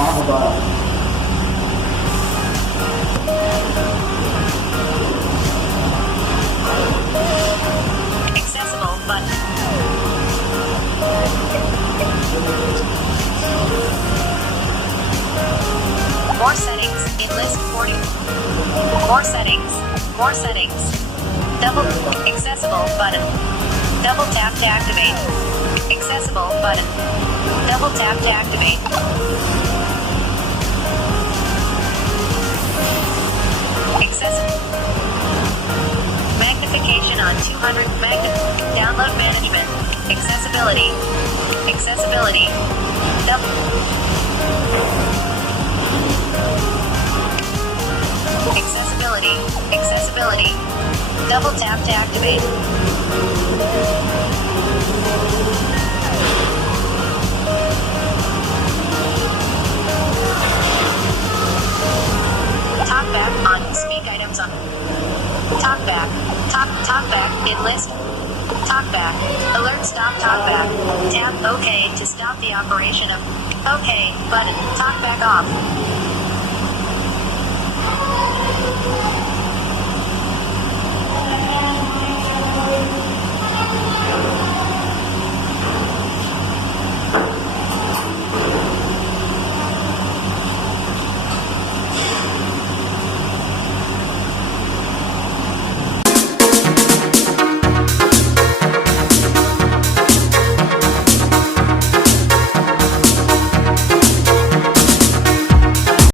Accessible button. More settings. In list 40. More settings. More settings. Double. Accessible button. Double tap to activate. Accessible button. Double tap to activate. Accessible. Magnification on 200. Download management. Accessibility. Accessibility. Double. Accessibility. Accessibility. Double tap to activate. Talkback on. Speak items on. Talkback. Talkback. In list. Talkback. Alert stop talkback. Tap OK to stop the operation of. OK button. Talkback off.